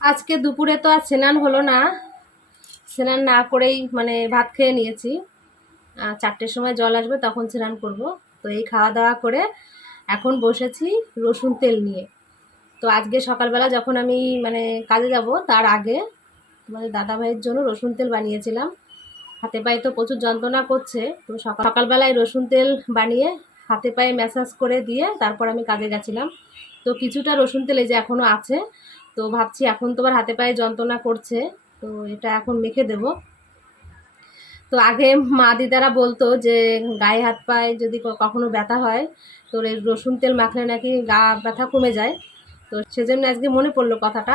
আজকে দুপুরে তো আর স্নান হলো না, স্নান না করেই মানে ভাত খেয়ে নিয়েছি। 4টের সময় জল আসবে তখন স্নান করব। তো এই খাওয়া দাওয়া করে এখন বসেছি রসুন তেল নিয়ে। তো আজকে সকালবেলা যখন আমি মানে কাজে যাব তার আগে তোমাদের দাদাভাইয়ের জন্য রসুন তেল বানিয়েছিলাম। হাতে পায়ে তো প্রচুর যন্ত্রণা করছে, তো সকালবেলায় রসুন তেল বানিয়ে হাতে পায়ে ম্যাসাজ করে দিয়ে তারপর আমি কাজে গেছিলাম। তো কিছুটা রসুন তেল এই যে এখনও আছে। তো ভাবছি এখন তোমার হাতে পায়ে যন্ত্রণা করছে, তো এটা এখন মেখে দেব। তো আগে মা দিদারা বলতো যে গায়ে হাত পায়ে যদি কখনো ব্যথা হয় তো এই রসুন তেল মাখলে নাকি গা ব্যথা কমে যায়। তো সেজন্য আজকে মনে পড়লো কথাটা,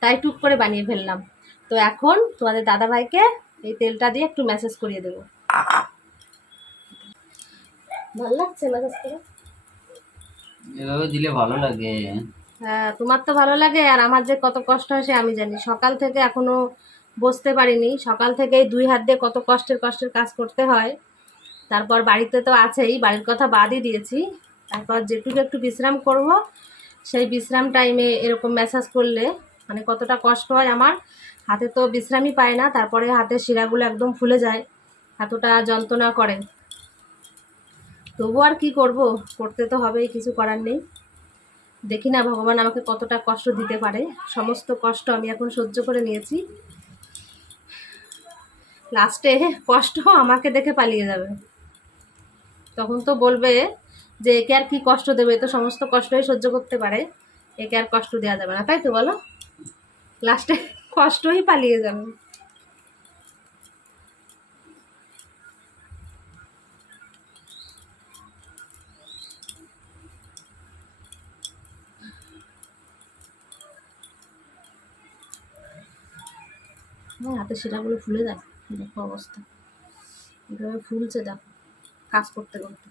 তাই টুক করে বানিয়ে ফেললাম। তো এখন তোমাদের দাদাভাইকে এই তেলটা দিয়ে একটু ম্যাসাজ করিয়ে দেবো। ভালো লাগছে ম্যাসাজ করে? এভাবে দিলে ভালো লাগে। হ্যাঁ, তোমার তো ভালো লাগে, আর আমার যে কত কষ্ট হয় সে আমি জানি। সকাল থেকে এখনো বসতে পারিনি, সকাল থেকেই 2 হাত দিয়ে কত কষ্টের কাজ করতে হয়। তারপর বাড়িতে তো আছেই, বাড়ির কথা বাদই দিয়েছি। তারপর যেটুকু একটু বিশ্রাম করব, সেই বিশ্রাম টাইমে এরকম ম্যাসাজ করলে মানে কতটা কষ্ট হয় আমার। হাতে তো বিশ্রামই পায় না, তারপরে হাতের শিরাগুলো একদম ফুলে যায়, এতটা যন্ত্রণা করে। তবু আর কি করব, করতে তো হবেই, কিছু করার নেই। দেখি না ভগবান আমাকে কতটা কষ্ট দিতে পারে। সমস্ত কষ্ট আমি এখন সহ্য করে নিয়েছি, লাস্টে কষ্ট আমাকে দেখে পালিয়ে যাবে। তখন তো বলবে যে একে আর কি কষ্ট দেবে, তো সমস্ত কষ্টই সহ্য করতে পারে, একে আর কষ্ট দেওয়া যাবে না, তাই তো বলো? লাস্টে কষ্টই পালিয়ে যাবে। আমার হাতের শিরাগুলো ফুলে যায়, দেখো অবস্থা এভাবে ফুলছে, দেখো কাজ করতে করতে।